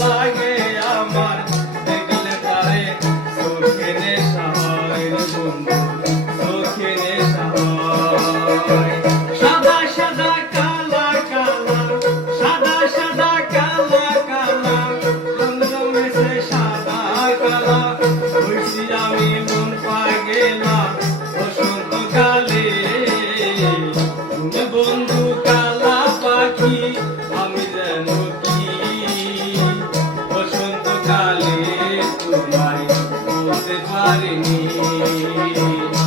life. Thank you.